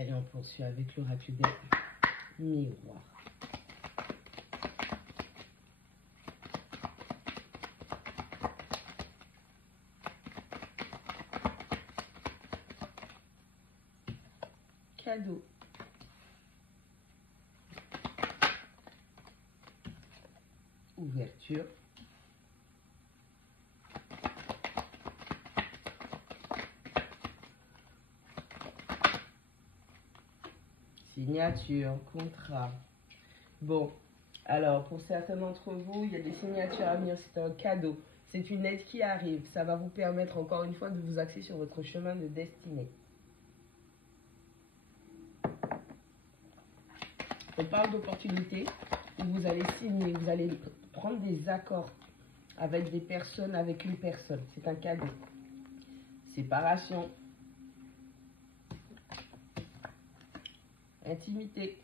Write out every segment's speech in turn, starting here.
Allez, on poursuit avec l'oracle des miroirs. Cadeau. Ouverture. Signature, contrat. Bon, alors pour certains d'entre vous, il y a des signatures à venir, c'est un cadeau. C'est une aide qui arrive. Ça va vous permettre encore une fois de vous axer sur votre chemin de destinée. On parle d'opportunités où vous allez signer, vous allez prendre des accords avec des personnes, avec une personne. C'est un cadeau. Séparation. Intimité.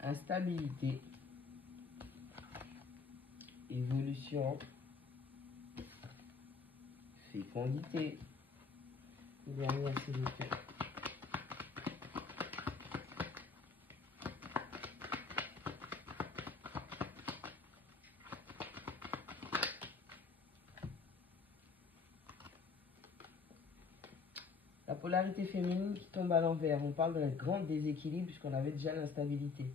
Instabilité. Évolution. Fécondité. Dernière, s'il vous plaît. La polarité féminine qui tombe à l'envers. On parle d'un grand déséquilibre puisqu'on avait déjà l'instabilité.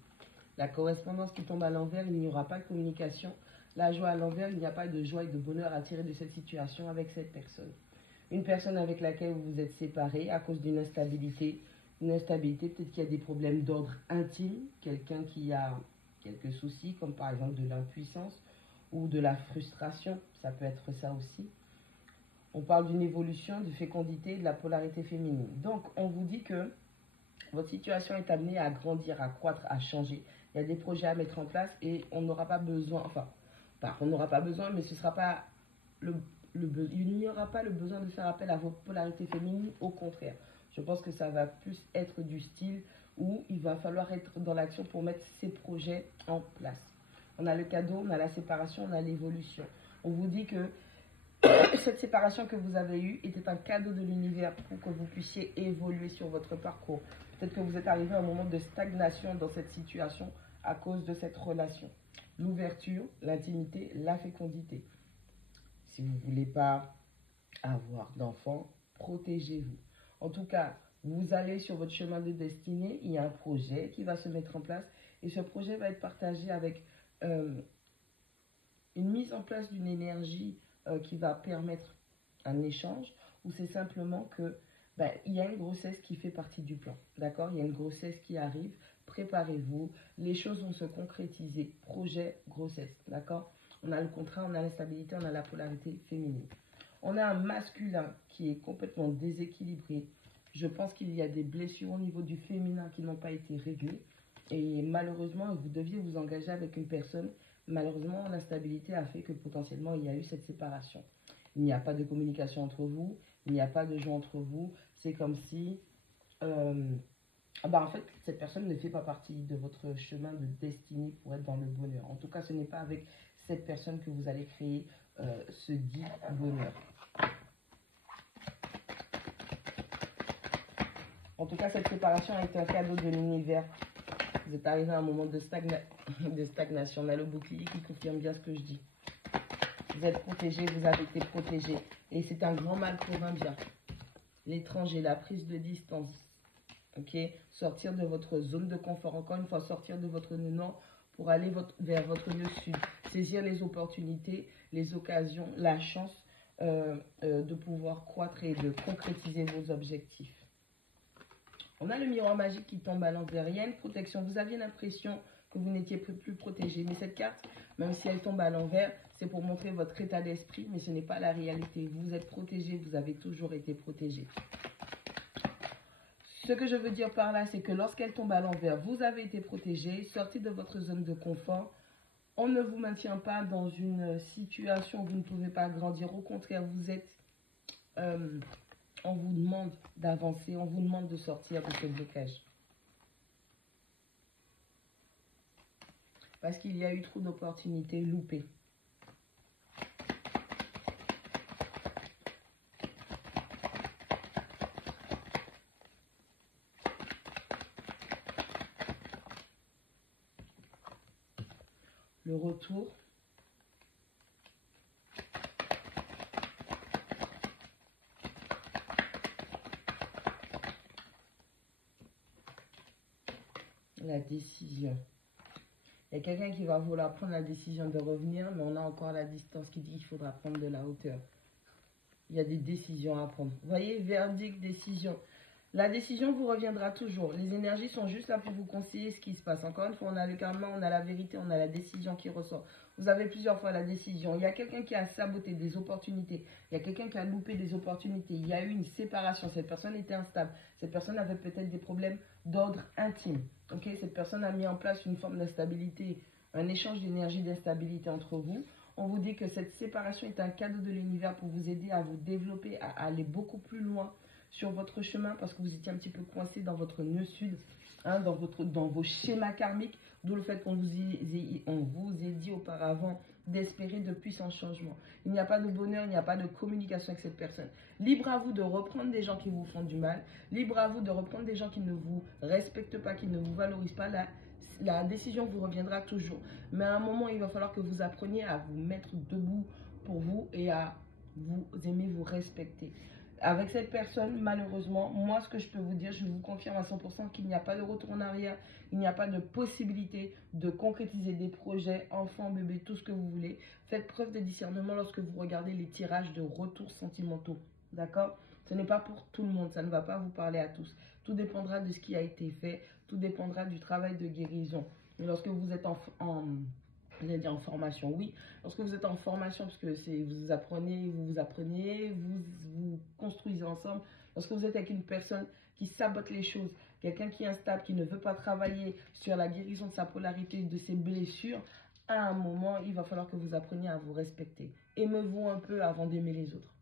La correspondance qui tombe à l'envers, il n'y aura pas de communication. La joie à l'envers, il n'y a pas de joie et de bonheur à tirer de cette situation avec cette personne. Une personne avec laquelle vous vous êtes séparé à cause d'une instabilité. Une instabilité, peut-être qu'il y a des problèmes d'ordre intime. Quelqu'un qui a quelques soucis, comme par exemple de l'impuissance ou de la frustration. Ça peut être ça aussi. On parle d'une évolution, de fécondité, de la polarité féminine. Donc, on vous dit que votre situation est amenée à grandir, à croître, à changer. Il y a des projets à mettre en place et on n'aura pas besoin, enfin, on n'aura pas besoin, mais ce sera pas il n'y aura pas le besoin de faire appel à votre polarité féminine, au contraire. Je pense que ça va plus être du style où il va falloir être dans l'action pour mettre ces projets en place. On a le cadeau, on a la séparation, on a l'évolution. On vous dit que cette séparation que vous avez eue était un cadeau de l'univers pour que vous puissiez évoluer sur votre parcours. Peut-être que vous êtes arrivé à un moment de stagnation dans cette situation à cause de cette relation. L'ouverture, l'intimité, la fécondité. Si vous ne voulez pas avoir d'enfants, protégez-vous. En tout cas, vous allez sur votre chemin de destinée, il y a un projet qui va se mettre en place et ce projet va être partagé avec une mise en place d'une énergie qui va permettre un échange ou c'est simplement que il y a une grossesse qui fait partie du plan, d'accord? Il y a une grossesse qui arrive, préparez-vous, les choses vont se concrétiser, projet, grossesse, d'accord? On a le contrat, on a l'instabilité, on a la polarité féminine. On a un masculin qui est complètement déséquilibré. Je pense qu'il y a des blessures au niveau du féminin qui n'ont pas été réglées et malheureusement, vous deviez vous engager avec une personne. Malheureusement, l'instabilité a fait que potentiellement, il y a eu cette séparation. Il n'y a pas de communication entre vous, il n'y a pas de joie entre vous. C'est comme si, en fait, cette personne ne fait pas partie de votre chemin de destinée pour être dans le bonheur. En tout cas, ce n'est pas avec cette personne que vous allez créer ce dit bonheur. En tout cas, cette séparation a été un cadeau de l'univers. Vous êtes arrivé à un moment de stagnation. On a le bouclier qui confirme bien ce que je dis. Vous êtes protégé, vous avez été protégé. Et c'est un grand mal pour un bien. L'étranger, la prise de distance. Ok, sortir de votre zone de confort. Encore une fois, sortir de votre nord pour aller vers votre lieu sud. Saisir les opportunités, les occasions, la chance de pouvoir croître et de concrétiser vos objectifs. On a le miroir magique qui tombe à l'envers. Il y a une protection. Vous aviez l'impression que vous n'étiez plus protégé. Mais cette carte, même si elle tombe à l'envers, c'est pour montrer votre état d'esprit, mais ce n'est pas la réalité. Vous êtes protégé, vous avez toujours été protégé. Ce que je veux dire par là, c'est que lorsqu'elle tombe à l'envers, vous avez été protégé, sortez de votre zone de confort. On ne vous maintient pas dans une situation où vous ne pouvez pas grandir. Au contraire, vous êtes... on vous demande d'avancer, on vous demande de sortir de ce blocage. Parce qu'il y a eu trop d'opportunités loupées. le retour. La décision. Il y a quelqu'un qui va vouloir prendre la décision de revenir, mais on a encore la distance qui dit qu'il faudra prendre de la hauteur. Il y a des décisions à prendre. Vous voyez, verdict, décision. La décision vous reviendra toujours. Les énergies sont juste là pour vous conseiller ce qui se passe. Encore une fois, on a le karma, on a la vérité, on a la décision qui ressort. Vous avez plusieurs fois la décision. Il y a quelqu'un qui a saboté des opportunités. Il y a quelqu'un qui a loupé des opportunités. Il y a eu une séparation. Cette personne était instable. Cette personne avait peut-être des problèmes d'ordre intime. Okay? Cette personne a mis en place une forme d'instabilité, un échange d'énergie d'instabilité entre vous. On vous dit que cette séparation est un cadeau de l'univers pour vous aider à vous développer, à aller beaucoup plus loin sur votre chemin parce que vous étiez un petit peu coincé dans votre nœud sud, hein, dans vos schémas karmiques, d'où le fait qu'on vous ait dit auparavant d'espérer de puissants changements. Il n'y a pas de bonheur, il n'y a pas de communication avec cette personne. Libre à vous de reprendre des gens qui vous font du mal, libre à vous de reprendre des gens qui ne vous respectent pas, qui ne vous valorisent pas. La décision vous reviendra toujours. Mais à un moment, il va falloir que vous appreniez à vous mettre debout pour vous et à vous aimer, vous respecter. Avec cette personne, malheureusement, moi, ce que je peux vous dire, je vous confirme à 100% qu'il n'y a pas de retour en arrière, il n'y a pas de possibilité de concrétiser des projets, enfants, bébés, tout ce que vous voulez. Faites preuve de discernement lorsque vous regardez les tirages de retours sentimentaux. D'accord? Ce n'est pas pour tout le monde, ça ne va pas vous parler à tous. Tout dépendra de ce qui a été fait, tout dépendra du travail de guérison. Et lorsque vous êtes en formation, oui. Lorsque vous êtes en formation, parce que vous apprenez, vous construisez ensemble. Lorsque vous êtes avec une personne qui sabote les choses, quelqu'un qui est instable, qui ne veut pas travailler sur la guérison de sa polarité, de ses blessures, à un moment, il va falloir que vous appreniez à vous respecter. Aimez-vous un peu avant d'aimer les autres.